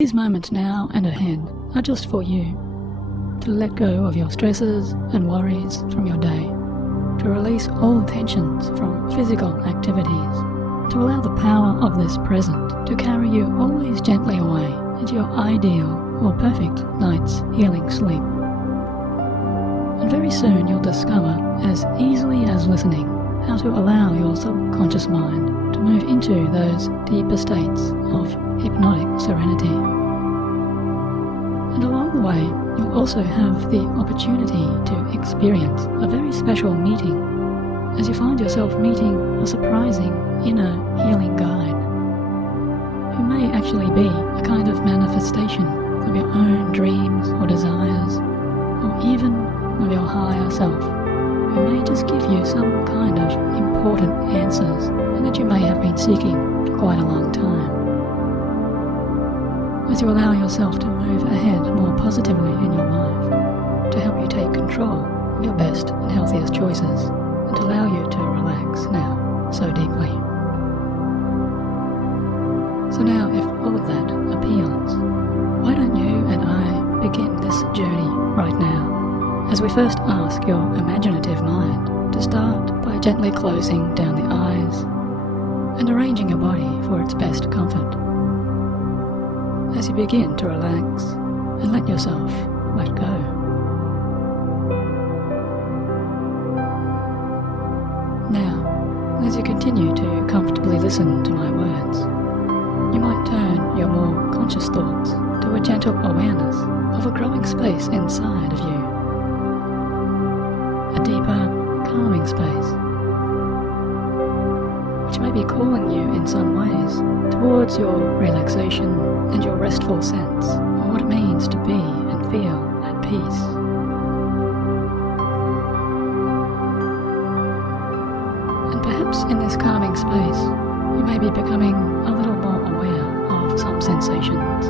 These moments now and ahead are just for you, to let go of your stresses and worries from your day, to release all tensions from physical activities, to allow the power of this present to carry you always gently away into your ideal or perfect night's healing sleep. And very soon you'll discover, as easily as listening, how to allow your subconscious mind to move into those deeper states of hypnotic serenity. And along the way, you'll also have the opportunity to experience a very special meeting as you find yourself meeting a surprising inner healing guide who may actually be a kind of manifestation of your own dreams or desires, or even of your higher self, who may just give you some kind of important answers and that you may have been seeking for quite a long time. As you allow yourself to move ahead more positively in your life, to help you take control of your best and healthiest choices, and to allow you to relax now so deeply. So now, if all of that appeals, why don't you and I begin this journey right now, as we first ask your imaginative mind to start by gently closing down the eyes and arranging your body for its best comfort. As you begin to relax and let yourself let go. Now, as you continue to comfortably listen to my words, you might turn your more conscious thoughts to a gentle awareness of a growing space inside of you. A deeper, calming space, which may be calling you in some ways towards your relaxation and your restful sense of what it means to be and feel at peace. And perhaps in this calming space, you may be becoming a little more aware of some sensations.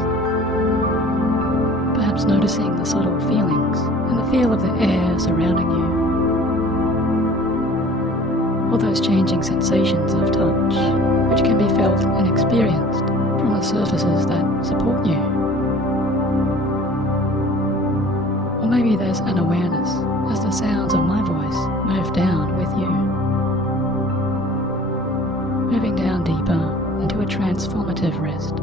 Perhaps noticing the subtle feelings and the feel of the air surrounding you. All those changing sensations of touch, which can be felt and experienced from the surfaces that support you. Or maybe there's an awareness as the sounds of my voice move down with you, moving down deeper into a transformative rest.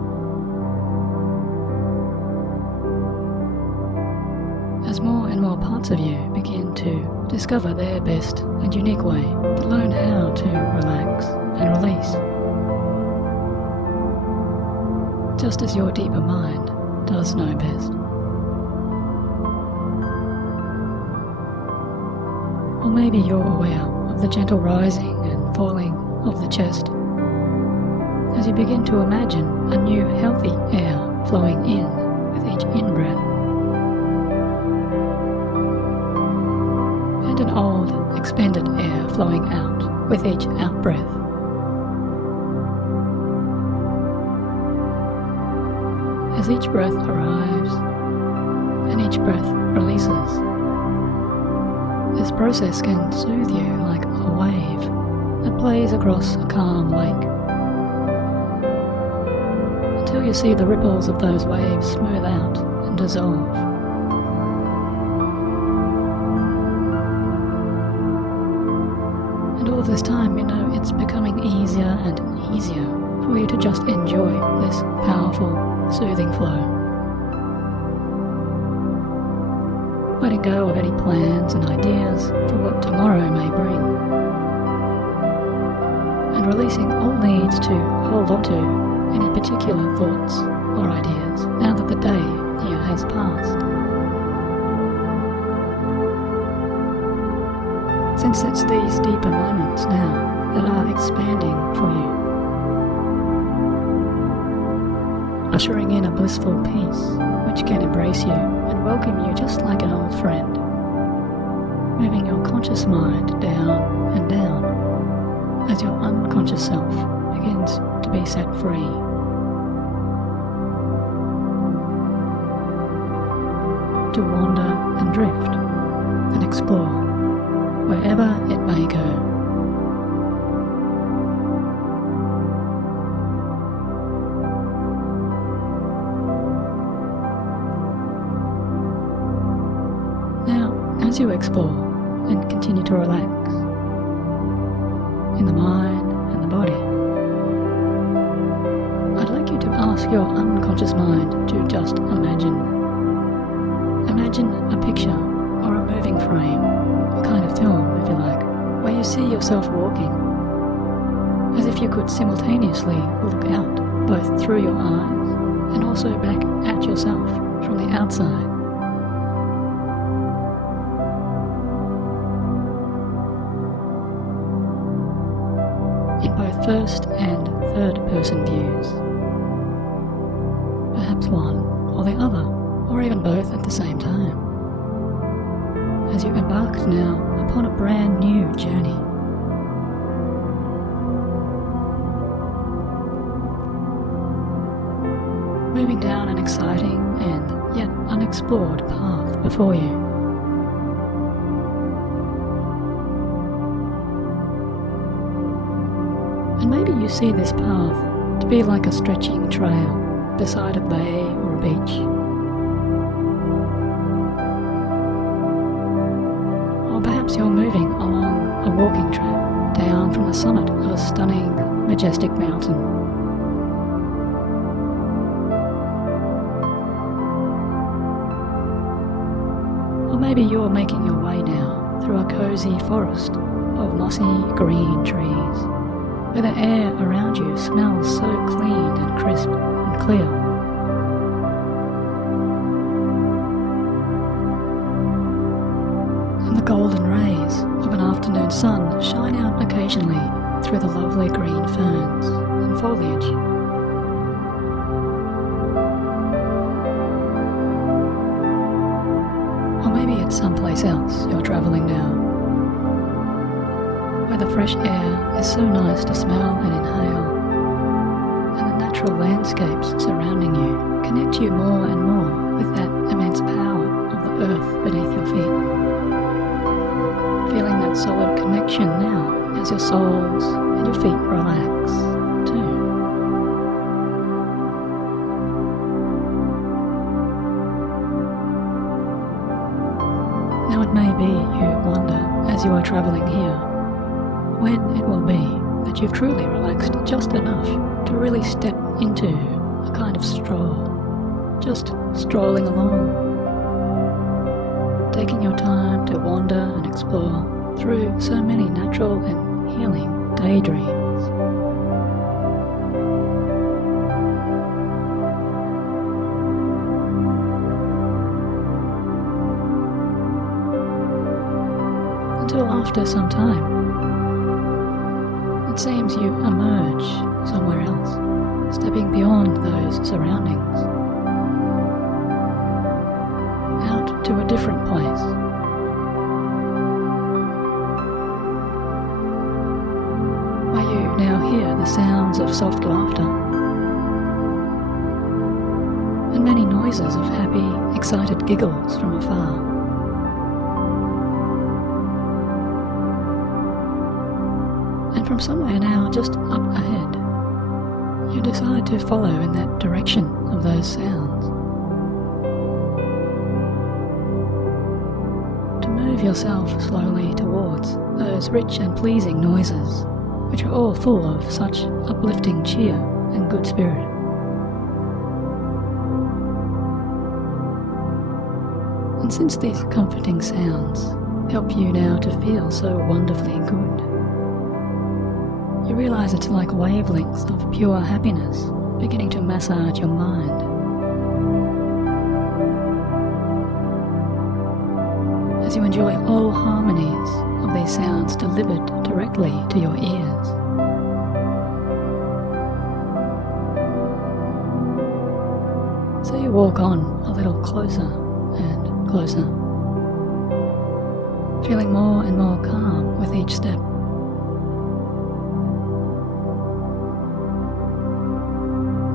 As more and more parts of you begin to discover their best and unique way to learn how to relax and release. Just as your deeper mind does know best. Or maybe you're aware of the gentle rising and falling of the chest as you begin to imagine a new healthy air flowing in with each in-breath, and an old, expended air flowing out with each out-breath. As each breath arrives and each breath releases, this process can soothe you like a wave that plays across a calm lake, until you see the ripples of those waves smooth out and dissolve. And all this time, you know, it's becoming easier and easier for you to just enjoy this powerful, soothing flow. Letting go of any plans and ideas for what tomorrow may bring. And releasing all needs to hold on to any particular thoughts or ideas now that the day here has passed. Since it's these deeper moments now that are expanding for you, ushering in a blissful peace which can embrace you and welcome you just like an old friend, moving your conscious mind down and down as your unconscious self begins to be set free. To wander and drift and explore wherever it may go. as you explore and continue to relax in the mind and the body, I'd like you to ask your unconscious mind to just imagine. Imagine a picture or a moving frame, a kind of film if you like, where you see yourself walking, as if you could simultaneously look out both through your eyes and also back at yourself from the outside. In both first and third person views. Perhaps one or the other, or even both at the same time. As you embark now upon a brand new journey. Moving down an exciting and yet unexplored path before you. And maybe you see this path to be like a stretching trail beside a bay or a beach. Or perhaps you're moving along a walking track down from the summit of a stunning, majestic mountain. Or maybe you're making your way now through a cozy forest of mossy green trees, where the air around you smells so clean and crisp and clear. And the golden rays of an afternoon sun shine out occasionally through the lovely green ferns and foliage. Or maybe it's someplace else you're travelling now, where the fresh air is so nice to smell and inhale, and the natural landscapes surrounding you connect you more and more with that immense power of the earth beneath your feet. Feeling that solid connection now as your soles and your feet relax too. Now it may be you wonder as you are travelling here when it will be that you've truly relaxed just enough to really step into a kind of stroll, just strolling along, taking your time to wander and explore through so many natural and healing daydreams. Until after some time, it seems you emerge somewhere else, stepping beyond those surroundings, out to a different place. Where you now hear the sounds of soft laughter and many noises of happy, excited giggles from afar. From somewhere now just up ahead, you decide to follow in that direction of those sounds. To move yourself slowly towards those rich and pleasing noises, which are all full of such uplifting cheer and good spirit. And since these comforting sounds help you now to feel so wonderfully good, you realize it's like wavelengths of pure happiness beginning to massage your mind. As you enjoy all harmonies of these sounds delivered directly to your ears. So you walk on a little closer and closer, feeling more and more calm with each step.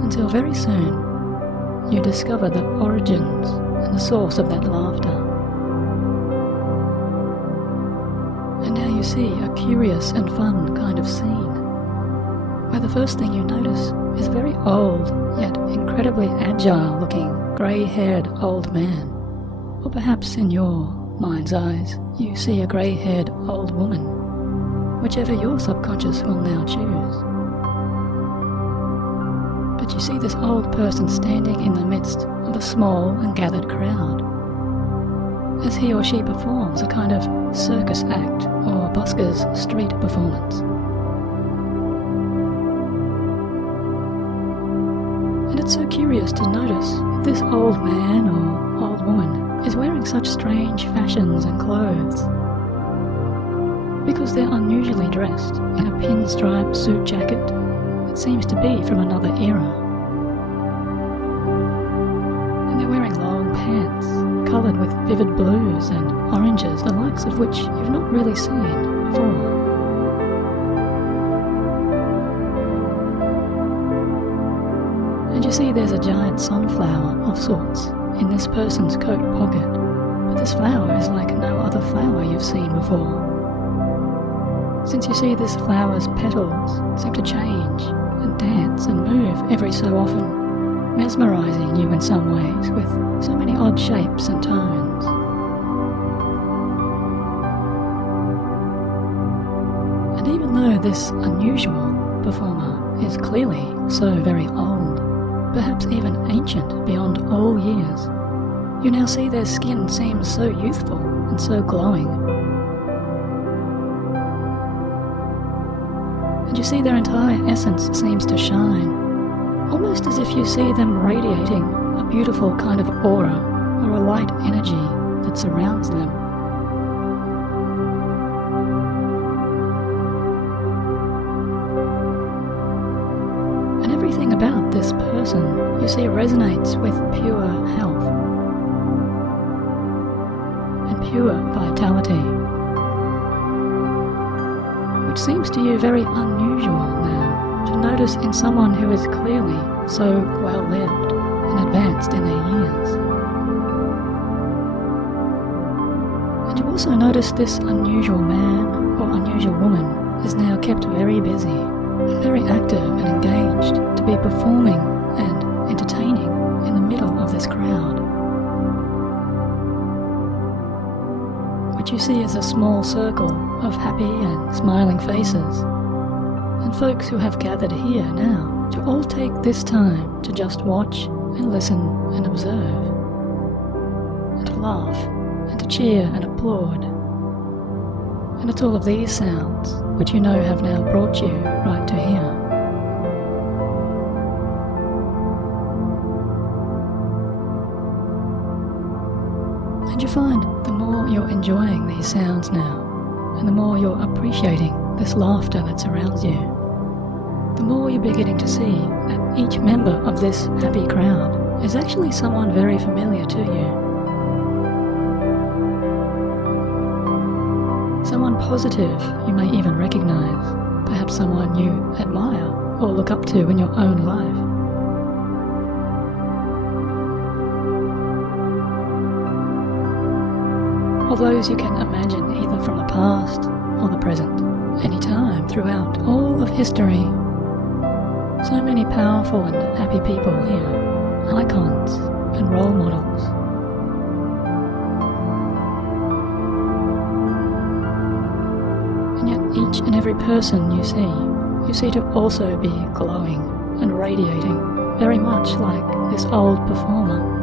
Until very soon, you discover the origins and the source of that laughter. And now you see a curious and fun kind of scene, where the first thing you notice is a very old, yet incredibly agile-looking, grey-haired old man, or perhaps in your mind's eyes, you see a grey-haired old woman, whichever your subconscious will now choose. But you see this old person standing in the midst of a small and gathered crowd, as he or she performs a kind of circus act or busker's street performance. And it's so curious to notice that this old man or old woman is wearing such strange fashions and clothes, because they're unusually dressed in a pinstripe suit jacket that seems to be from another era. And they're wearing long pants, coloured with vivid blues and oranges, the likes of which you've not really seen before. And you see there's a giant sunflower of sorts in this person's coat pocket, but this flower is like no other flower you've seen before. Since you see this flower's petals seem to change and dance and move every so often, mesmerising you in some ways with so many odd shapes and tones. And even though this unusual performer is clearly so very old, perhaps even ancient beyond all years, you now see their skin seems so youthful and so glowing. And you see their entire essence seems to shine, almost as if you see them radiating a beautiful kind of aura or a light energy that surrounds them. And everything about this person you see resonates with pure health and pure vitality, which seems to you very unusual now to notice in someone who is clearly so well lived and advanced in their years. And you also notice this unusual man or unusual woman is now kept very busy and very active and engaged to be performing and entertaining in the middle of this crowd, which you see as a small circle of happy and smiling faces, and folks who have gathered here now to all take this time to just watch and listen and observe, and to laugh and to cheer and applaud. And it's all of these sounds which you know have now brought you right to here. And you find the more you're enjoying these sounds now, and the more you're appreciating this laughter that surrounds you, the more you're beginning to see that each member of this happy crowd is actually someone very familiar to you. Someone positive you may even recognize, perhaps someone you admire or look up to in your own life. Or those you can imagine either from the past or the present, any time throughout all of history. So many powerful and happy people here, icons and role models. And yet each and every person you see to also be glowing and radiating, very much like this old performer.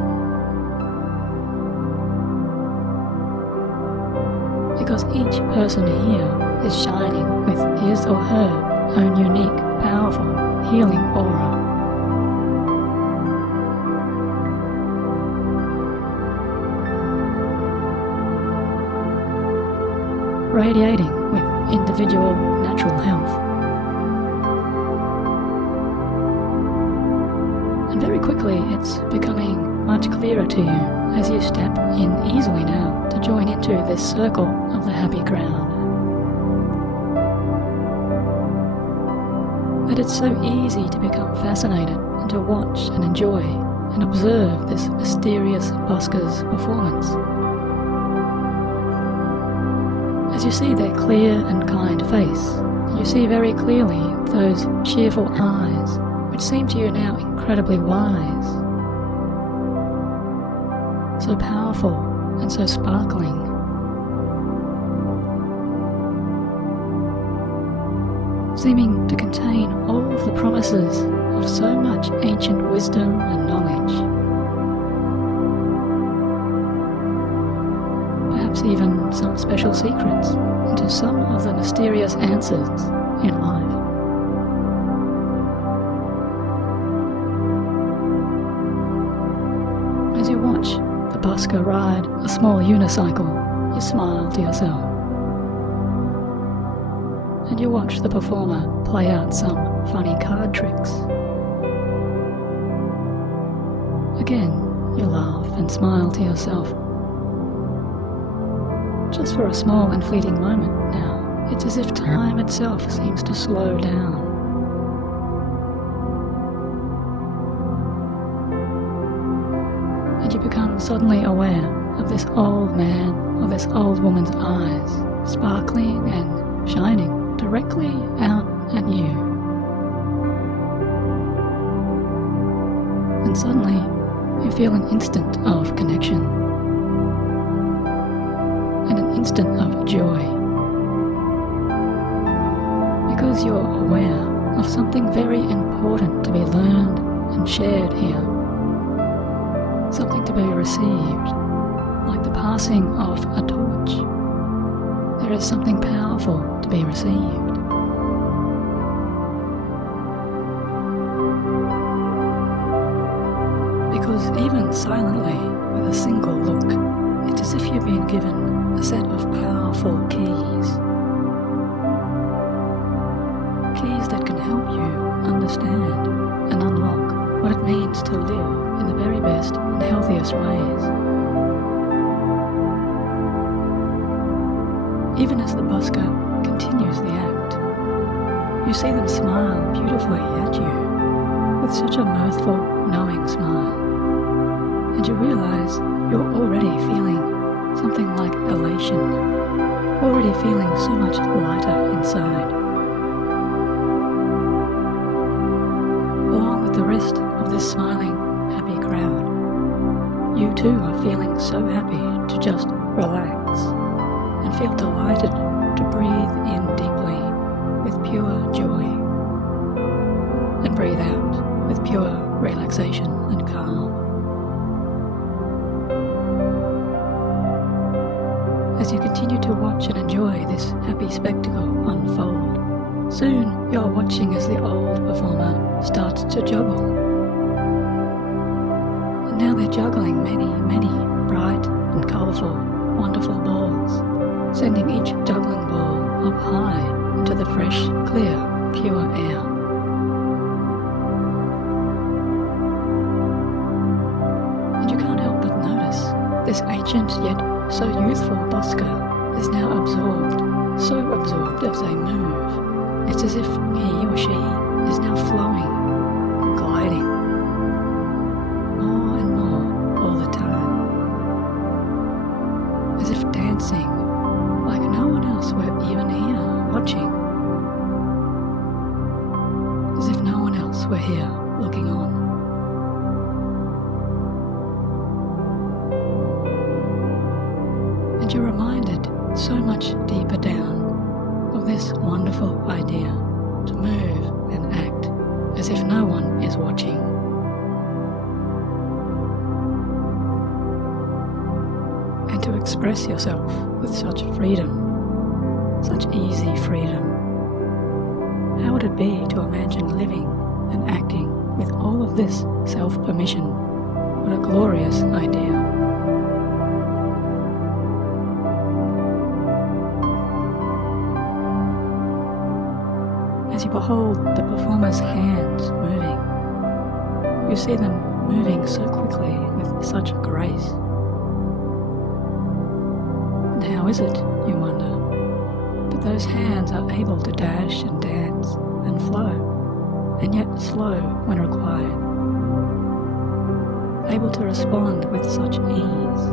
Because each person here is shining with his or her own unique, powerful, healing aura. Radiating with individual natural health. And very quickly it's becoming much clearer to you as you step in easily now to join into this circle of the happy crowd. That it's so easy to become fascinated and to watch and enjoy and observe this mysterious busker's performance. As you see their clear and kind face, you see very clearly those cheerful eyes, which seem to you now incredibly wise, so powerful and so sparkling seeming to contain all of the promises of so much ancient wisdom and knowledge. Perhaps even some special secrets into some of the mysterious answers in life. As you watch the busker ride a small unicycle, you smile to yourself. And you watch the performer play out some funny card tricks. Again, you laugh and smile to yourself. Just for a small and fleeting moment now, it's as if time itself seems to slow down. And you become suddenly aware of this old man or this old woman's eyes, sparkling and shining directly out at you. And suddenly, you feel an instant of connection and an instant of joy, because you're aware of something very important to be learned and shared here, something to be received, like the passing of a torch. There is something powerful to be received. Because even silently, with a single look, it's as if you've been given a set of powerful keys. Keys that can help you understand and unlock what it means to live in the very best and healthiest ways. Even as the busker continues the act, you see them smile beautifully at you with such a mirthful, knowing smile. And you realize you're already feeling something like elation, already feeling so much lighter inside. Along with the rest of this smiling, happy crowd, you too are feeling so happy to just relax and feel delighted to breathe in deeply with pure joy and breathe out with pure relaxation and calm. As you continue to watch and enjoy this happy spectacle unfold, soon you're watching as the old performer starts to juggle. And now they're juggling many, many bright and colourful, wonderful balls, sending each juggling ball up high into the fresh, clear, pure air. And you can't help but notice this ancient yet so youthful busker is now absorbed, so absorbed as they move. It's as if he or she is now flowing and gliding more and more all the time, as if dancing like no one else were even here watching, as if no one else were here looking on. And you're reminded so much deeper down of this wonderful idea to move and act as if no one is watching. And to express yourself with such freedom, such easy freedom. How would it be to imagine living and acting with all of this self-permission? What a glorious idea. As you behold the performer's hands moving, you see them moving so quickly with such grace. And how is it, you wonder, that those hands are able to dash and dance and flow, and yet slow when required, able to respond with such ease?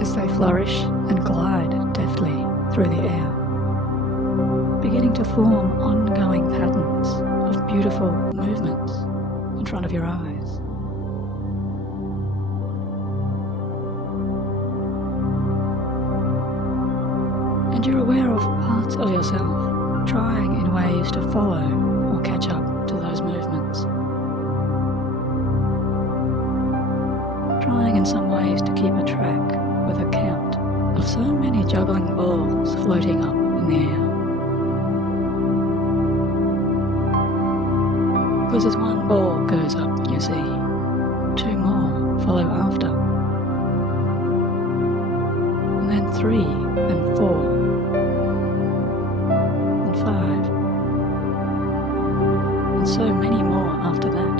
As they flourish and glide deftly through the air, beginning to form ongoing patterns of beautiful movements in front of your eyes. and you're aware of parts of yourself trying in ways to follow or catch up to those movements. Trying in some ways to keep a track with a count of so many juggling balls floating up in the air. Because as one ball goes up, you see, two more follow after. And then 3 and 4 and 5 and so many more after that.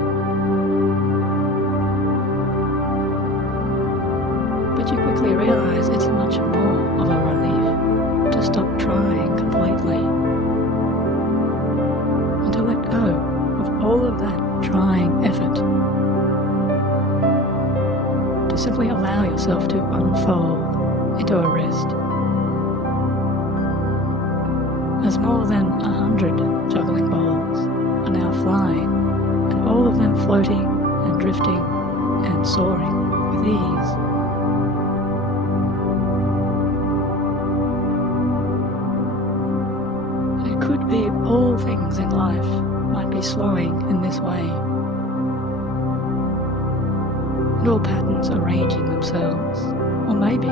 But you quickly realise it's much more of a relief to stop trying completely and to let go of all of that trying effort, to simply allow yourself to unfold into a rest. As more than 100 juggling balls are now flying, and all of them floating and drifting and soaring with ease. And it could be all things in life might be slowing in this way, and all patterns arranging themselves, or maybe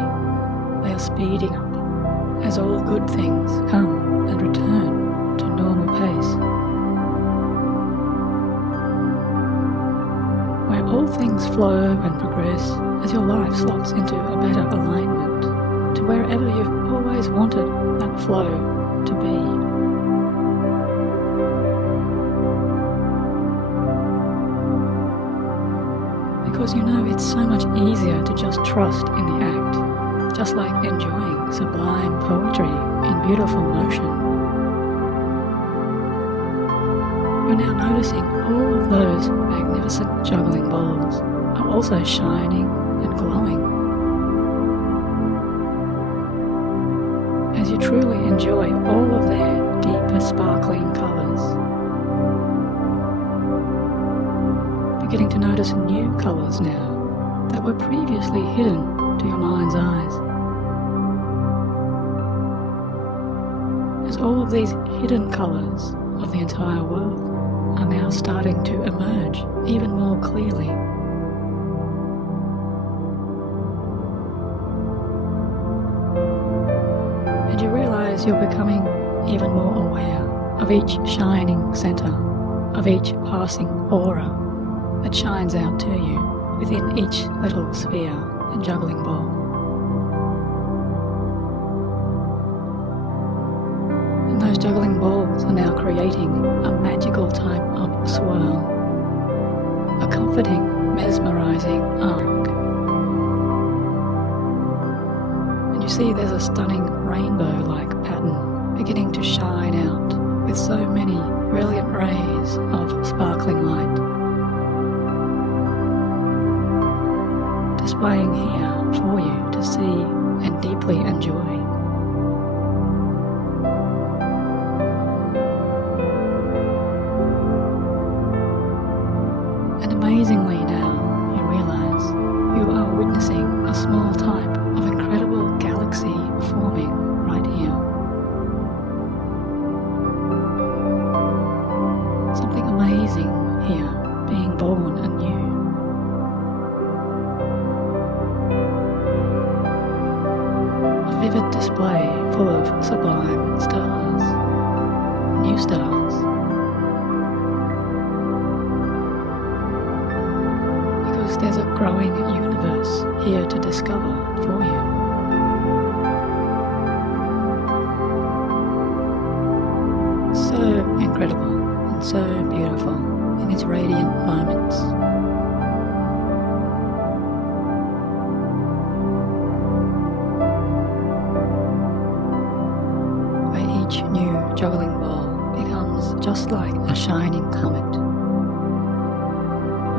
they are speeding up as all good things come and return to normal pace, where all things flow and progress as your life slots into a better alignment to wherever you've always wanted that flow to be. Because you know it's so much easier to just trust in the act, just like enjoying sublime poetry in beautiful motion. You're now noticing all of those magnificent juggling balls are also shining and glowing. As you truly enjoy all of their deeper sparkling colours. Beginning to notice new colours now that were previously hidden to your mind's eyes. As all of these hidden colours of the entire world are now starting to emerge even more clearly. And you realise you're becoming even more aware of each shining centre, of each passing aura that shines out to you within each little sphere and juggling ball. And those juggling balls are now creating a magical type of swirl, a comforting, mesmerising arc. And you see there's a stunning rainbow-like pattern beginning to shine out with so many brilliant rays of sparkling light. Displaying here for you to see and deeply enjoy. And amazingly now, you realise you are witnessing a small type of incredible galaxy forming right here. Something amazing here being born anew. Vivid display full of sublime stars, new stars. Because there's a growing universe here to discover for you. So incredible and so beautiful in its radiant moments. Each new juggling ball becomes just like a shining comet,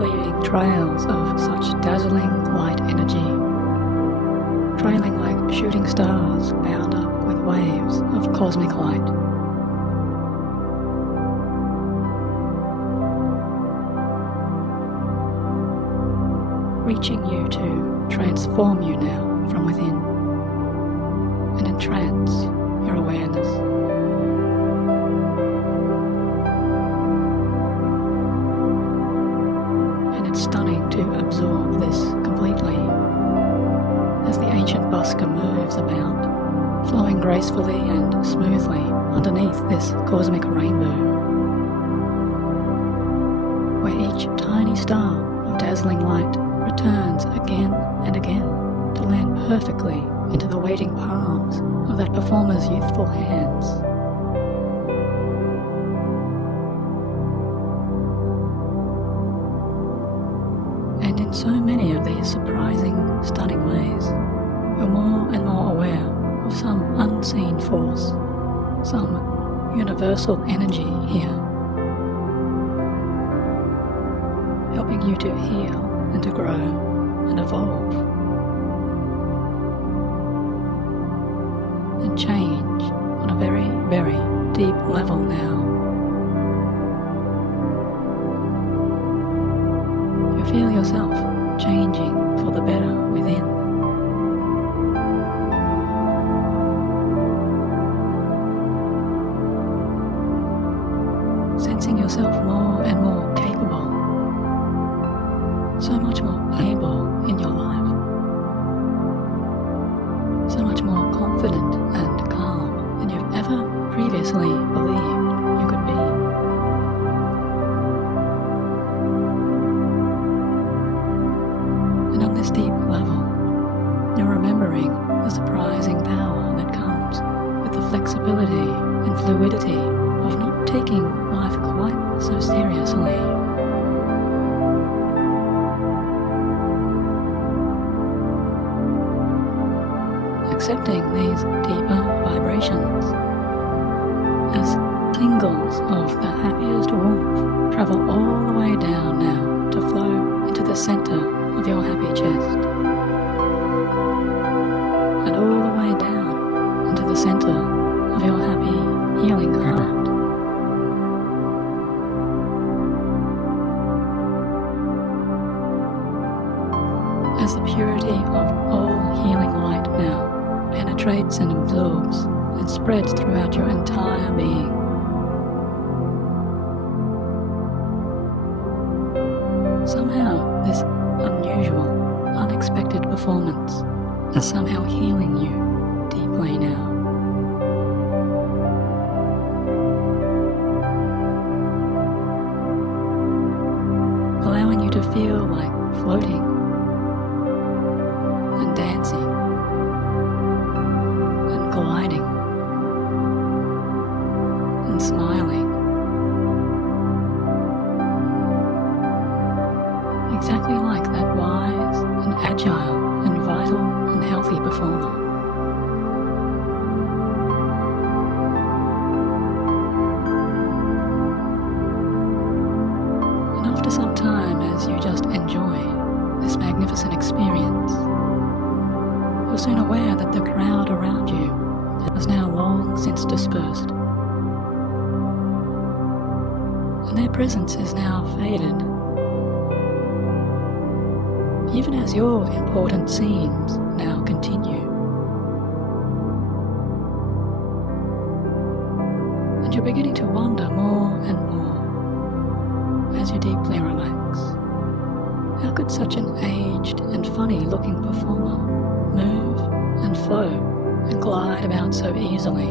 leaving trails of such dazzling light energy, trailing like shooting stars bound up with waves of cosmic light. Reaching you to transform you now from within and entrance your awareness. And it's stunning to absorb this completely as the ancient busker moves about, flowing gracefully and smoothly underneath this cosmic rainbow, where each tiny star of dazzling light returns again and again to land perfectly into the waiting palms of that performer's youthful hands. And in so many of these surprising, stunning ways, you're more and more aware of some unseen force, some universal energy here, helping you to heal and to grow and evolve and change on a very, very deep level now. You feel yourself changing for the better within. Sensing yourself more and more capable, so much more able in your life, so much more confident and calm than you've ever previously believed you could be. And on this deep level, you're remembering the surprising power that comes with the flexibility and fluidity of not taking life quite so seriously. Accepting these deeper vibrations as tingles of the happiest warmth travel all the way down now to flow into the center of your happy chest and all the way down into the center of your happy, healing heart. As the purity of all healing light now penetrates and absorbs and spreads throughout your entire being. Somehow this unusual, unexpected performance is somehow healing you deeply now. Allowing you to feel like floating and dancing and gliding and smiling, exactly like that wise and agile and vital and healthy performer. And after some time, as you just enjoy this magnificent experience, you're soon aware that the crowd around you has now long since dispersed, and their presence is now faded, even as your important scenes now continue. And you're beginning to wonder more and more as you deeply relax. How could such an aged and funny-looking performer move and flow and glide about so easily?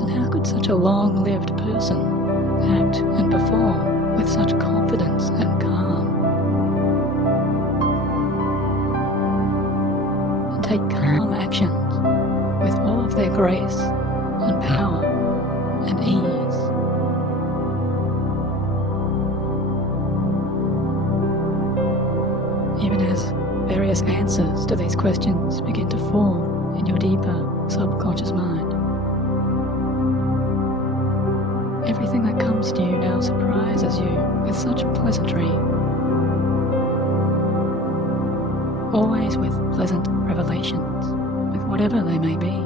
And how could such a long-lived person act and perform with such confidence and calm? And take calm actions with all of their grace and power and ease. Even as various answers to these questions begin to form in your deeper subconscious mind. Everything that comes to you now surprises you with such pleasantry, always with pleasant revelations, with whatever they may be.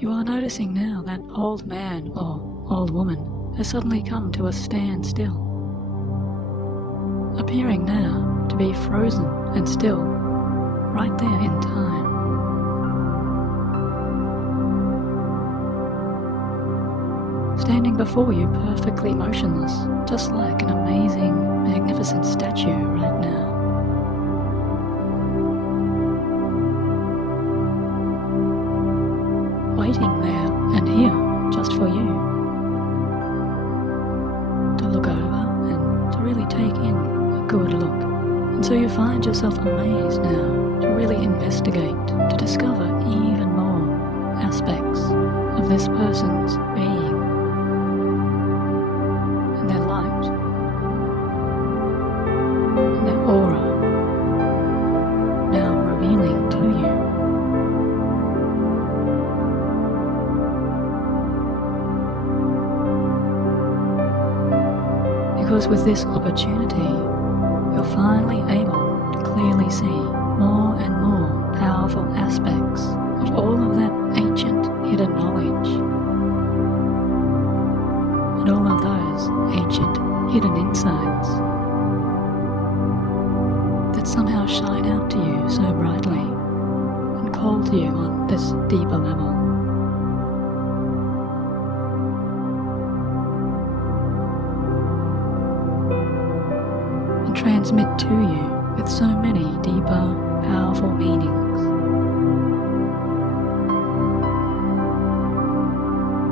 You are noticing now that old man or old woman has suddenly come to a standstill, appearing now to be frozen and still, right there in time. Standing before you perfectly motionless, just like an amazing, magnificent statue right now. Waiting there and here just for you to look over and to really take in a good look. And so you find yourself amazed now to really investigate, to discover even more aspects of this person's being and their light and their aura now revealing to you. Because with this opportunity, you're finally able to clearly see more and more powerful aspects of all of that ancient hidden knowledge and all of those ancient hidden insights that somehow shine out to you so brightly and call to you on this deeper level. Transmit to you with so many deeper, powerful meanings,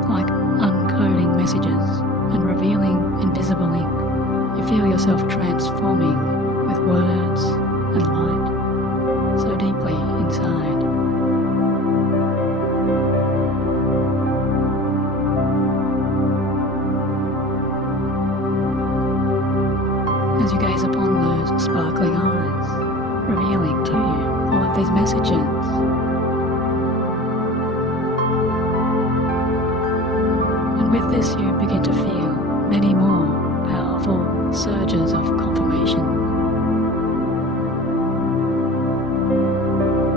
like uncoding messages and revealing invisible ink. You feel yourself transforming with words and light so deeply inside. As you gaze upon those sparkling eyes, revealing to you all of these messages. And with this you begin to feel many more powerful surges of confirmation.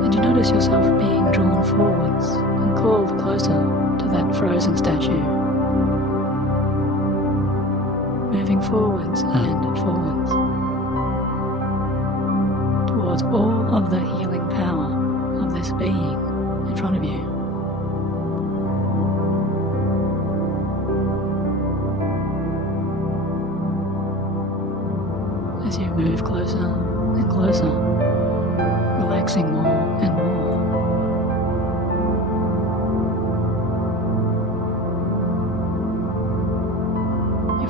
And you notice yourself being drawn forwards and called closer to that frozen statue. Moving forwards and forwards towards all of the healing power of this being in front of you. As you move closer and closer, relaxing more and more.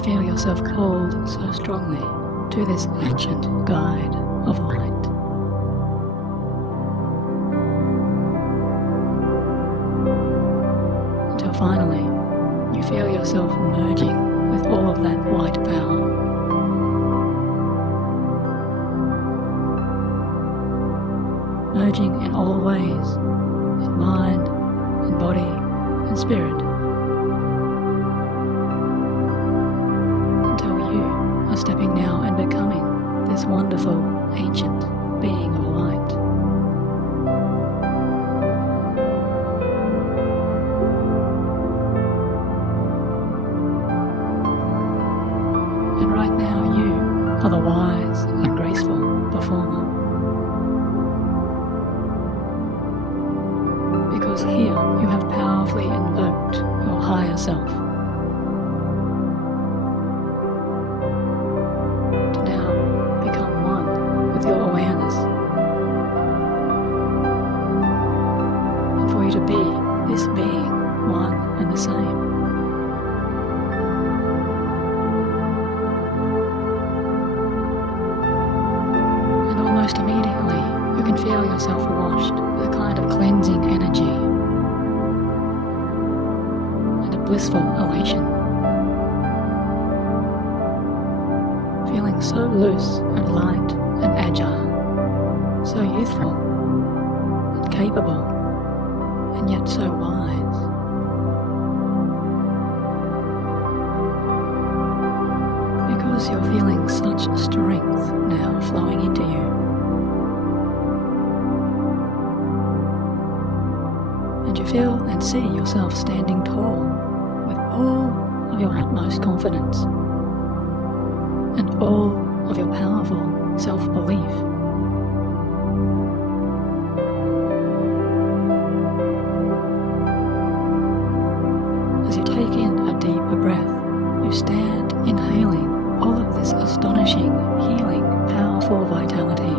Feel yourself called so strongly to this ancient guide of light. Until finally, you feel yourself merging with all of that white power. Merging in all ways, in mind, in body, and spirit. Stepping now and becoming this wonderful, ancient being of light. And right now you are the wise and graceful performer. Because here you have powerfully invoked your higher self. To be this being one and the same. And almost immediately you can feel yourself washed with a kind of cleansing energy and a blissful elation. Feeling so loose and light and agile, so youthful and capable, and yet so wise. Because you're feeling such strength now flowing into you. And you feel and see yourself standing tall with all of your utmost confidence and all of your powerful self-belief. As you take in a deeper breath, you stand inhaling all of this astonishing, healing, powerful vitality.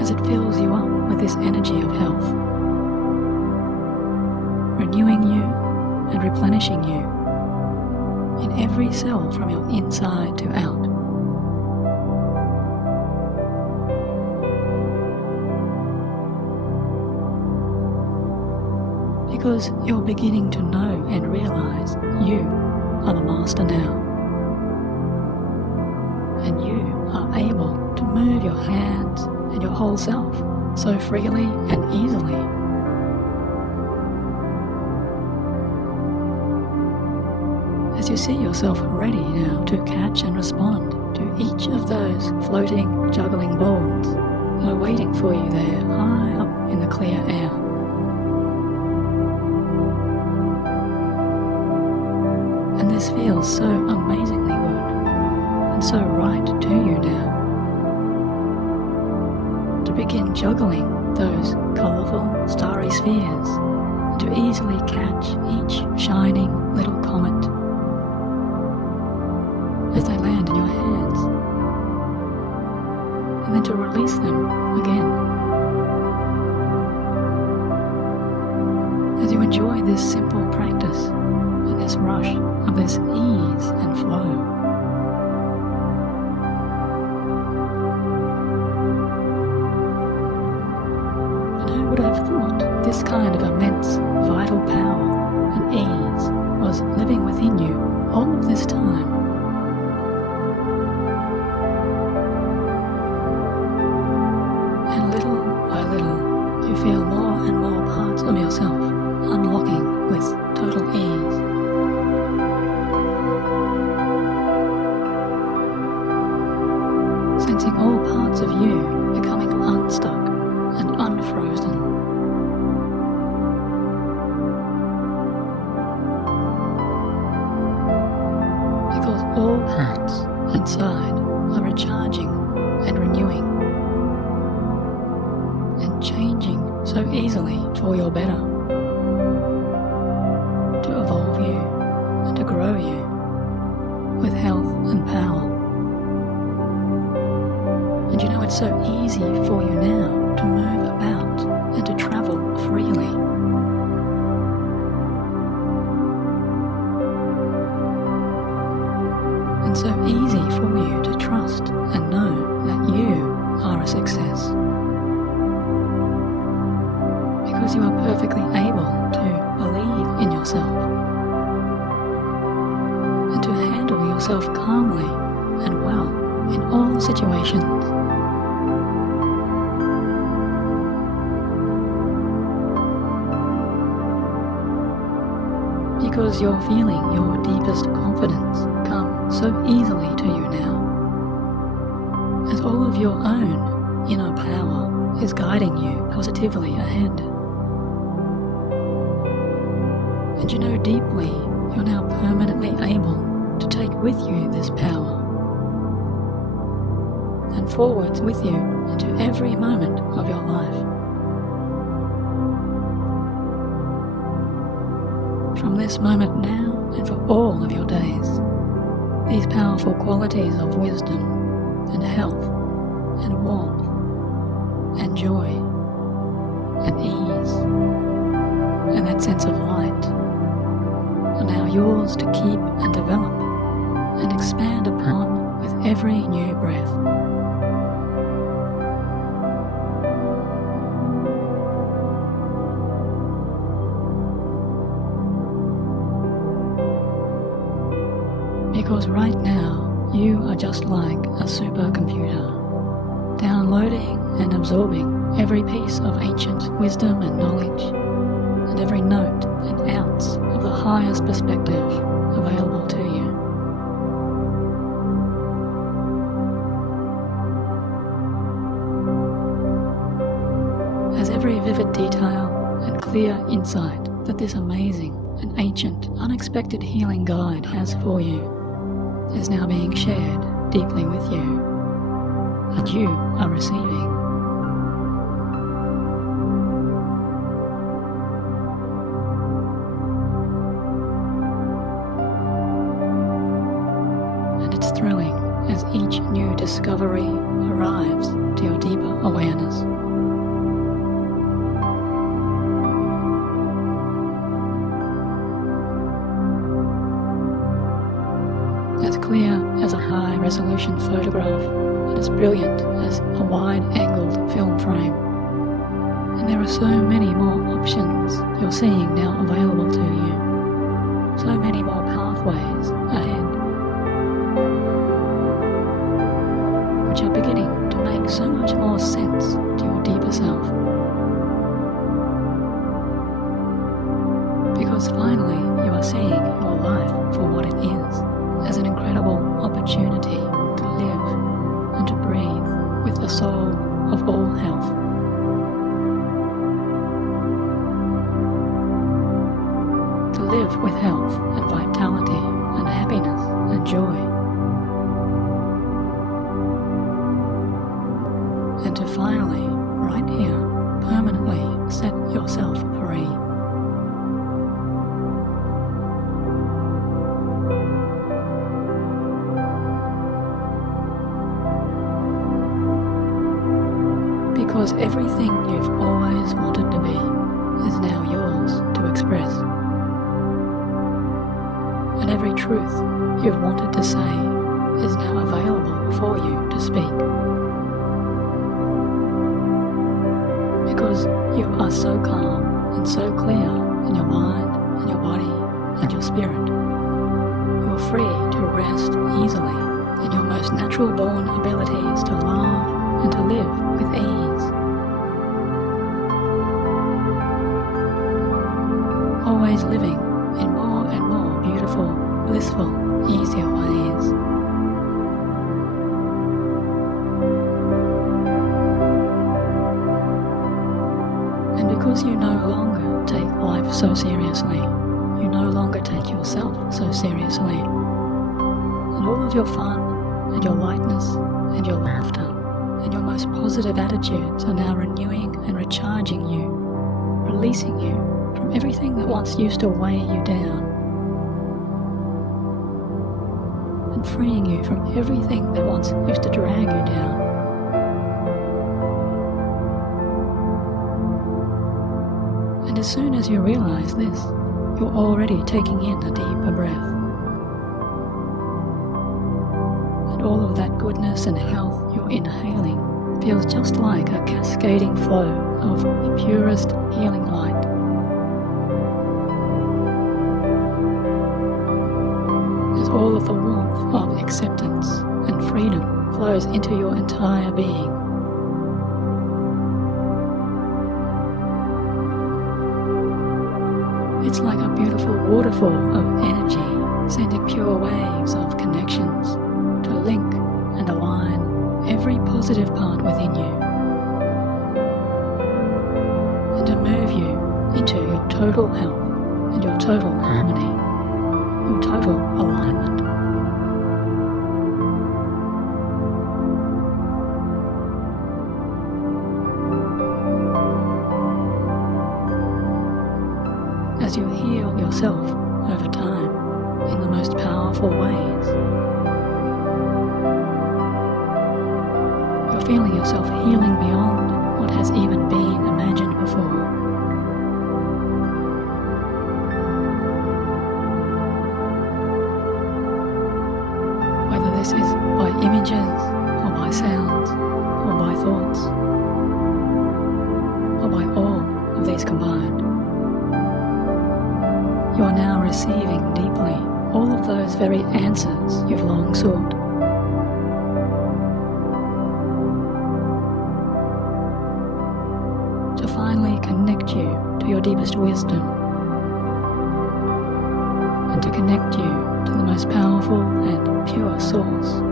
As it fills you up with this energy of health, renewing you and replenishing you in every cell from your inside to out. Because you're beginning to know and realize you are the master now. And you are able to move your hands and your whole self so freely and easily. As you see yourself ready now to catch and respond to each of those floating, juggling balls that are waiting for you there high up in the clear air. And this feels so amazingly good and so right to you now. To begin juggling those colourful, starry spheres and to easily catch each shining little comet as they land in your hands, and then to release them again. As you enjoy this simple practice and this rush of this ease and flow. And who would have thought this kind of immense vital power and ease was living within you all of this time? You feel more and more parts of yourself unlocking with total ease. Sensing all parts of you becoming unstuck and unfrozen. Because all parts inside are recharging and renewing. Changing so easily for your better, to evolve you and to grow you with health and power. And you know it's so easy for you now to move about and to travel freely. And so easy for you to trust and know that you are a success. Because you are perfectly able to believe in yourself and to handle yourself calmly and well in all situations. Because you're feeling your deepest confidence come so easily to you now, as all of your own inner power is guiding you positively ahead. And you know deeply you're now permanently able to take with you this power and forwards with you into every moment of your life. From this moment now and for all of your days, these powerful qualities of wisdom and health and warmth and joy and ease and that sense of light are now yours to keep and develop and expand upon with every new breath. Because right now you are just like a supercomputer, downloading and absorbing every piece of ancient wisdom and knowledge, and every note and ounce of the highest perspective available to you. As every vivid detail and clear insight that this amazing an ancient, unexpected healing guide has for you is now being shared deeply with you, that you are receiving. And it's thrilling as each new discovery arrives to your deeper awareness. As clear as a high-resolution photograph and as brilliant as a wide-angled film frame. And there are so many more options you're seeing now available to you, so many more pathways ahead, which are beginning to make so much more sense to your deeper self. Because finally you are seeing your life for what it is, as an incredible opportunity to live and to breathe with the soul of all health. To live with health and vitality and happiness and joy. And to finally, right here, permanently set yourself free. Because everything you've always wanted to be is now yours to express. And every truth you've wanted to say is now available for you to speak. Because you are so calm and so clear in your mind and your body and your spirit, you're free to rest easily in your most natural born abilities to love and to live with ease. Always living in more and more beautiful, blissful, easier ways. And because you no longer take life so seriously, you no longer take yourself so seriously, and all of your fun and your lightness and your laughter and your most positive attitudes are now renewing and recharging you, releasing you from everything that once used to weigh you down, and freeing you from everything that once used to drag you down. And as soon as you realize this, you're already taking in a deeper breath. And all of that goodness and health you're inhaling feels just like a cascading flow of the purest healing light. As all of the warmth of acceptance and freedom flows into your entire being. It's like a beautiful waterfall of energy, sending pure waves of connections to link and align every positive part within you, and to move you into your total health and your total harmony, your total alignment. As you heal yourself over time in the most powerful ways, you're feeling yourself healing beyond what has even been imagined before. Whether this is by images, or by sounds, or by thoughts, or by all of these combined. You are now receiving deeply all of those very answers you've long sought. To finally connect you to your deepest wisdom, and to connect you to the most powerful and pure source.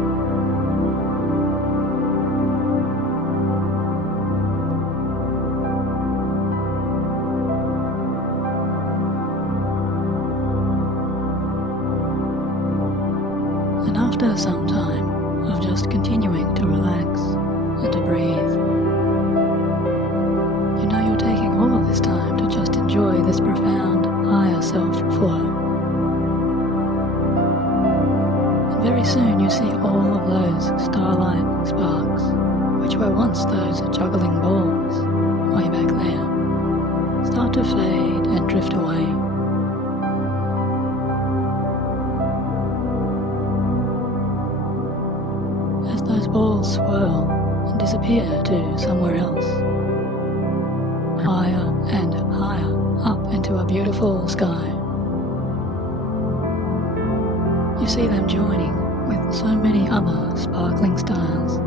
After some time of just continuing to relax and to breathe, you know you're taking all of this time to just enjoy this profound higher self flow. And very soon you see all of those starlight sparks, which were once those juggling balls way back there, start to fade and drift away. As those balls swirl and disappear to somewhere else, higher and higher up into a beautiful sky. You see them joining with so many other sparkling stars.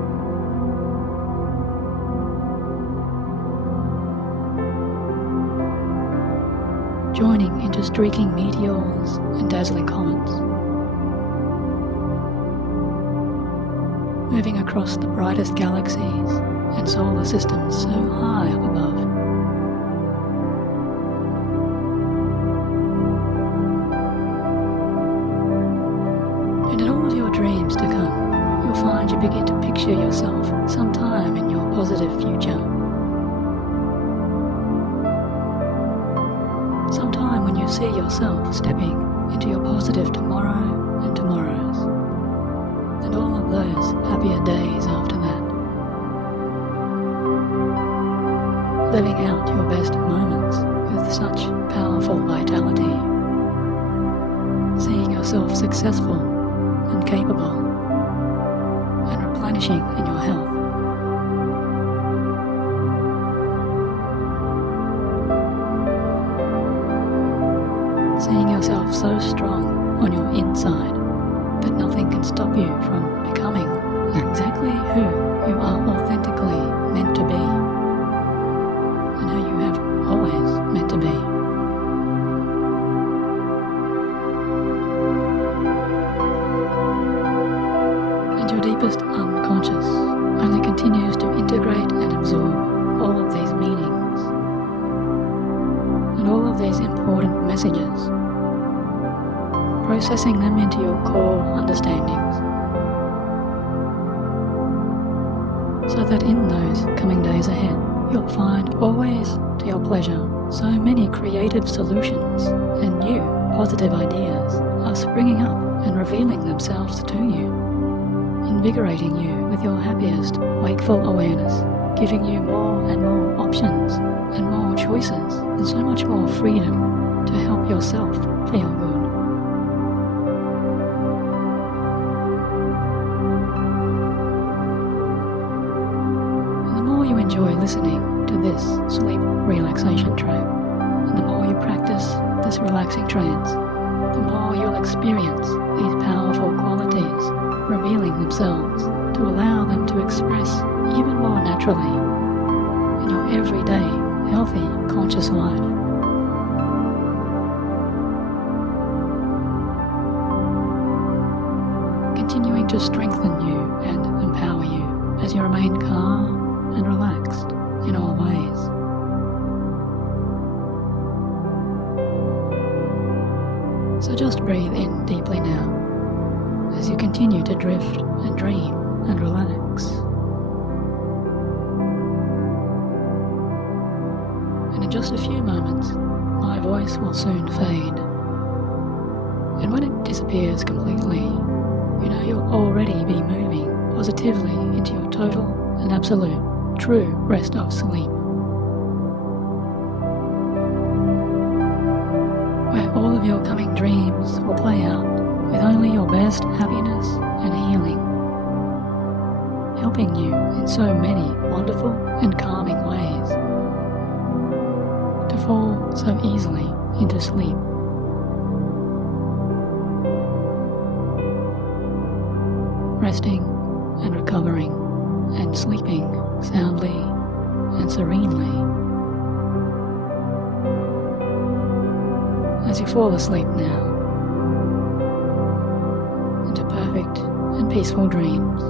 Joining into streaking meteors and dazzling comets. Moving across the brightest galaxies and solar systems so high up above. And in all of your dreams to come, you'll find you begin to picture yourself sometime in your positive future. Sometime when you see yourself stepping into your positive tomorrow and tomorrows, and all of those happier days after that. Living out your best moments with such powerful vitality. Seeing yourself successful and capable, and replenishing in your health. Seeing yourself so strong on your inside that nothing can stop you from becoming exactly who you are authentically meant to be, and who you have always meant to be. And your deepest unconscious only continues to integrate and absorb all of these meanings and all of these important messages, processing them into your core understandings, so that in those coming days ahead, you'll find always to your pleasure so many creative solutions and new positive ideas are springing up and revealing themselves to you, invigorating you with your happiest wakeful awareness, giving you more and more options and more choices and so much more freedom to help yourself feel good. And the more you enjoy listening to this sleep relaxation track, and the more you practice this relaxing trance, the more you'll experience these powerful qualities revealing themselves to allow them to express even more naturally in your everyday, healthy, conscious life. Continuing to strengthen you and empower you as you remain calm and relaxed in all ways. So just breathe in deeply now as you continue to drift and dream and relax. And in just a few moments, my voice will soon fade. And when it disappears completely, you know you'll already be moving positively into your total and absolute true rest of sleep, where all of your coming dreams will play out with only your best happiness and healing, helping you in so many wonderful and calming ways to fall so easily into sleep. Resting and recovering and sleeping soundly and serenely. As you fall asleep now into perfect and peaceful dreams.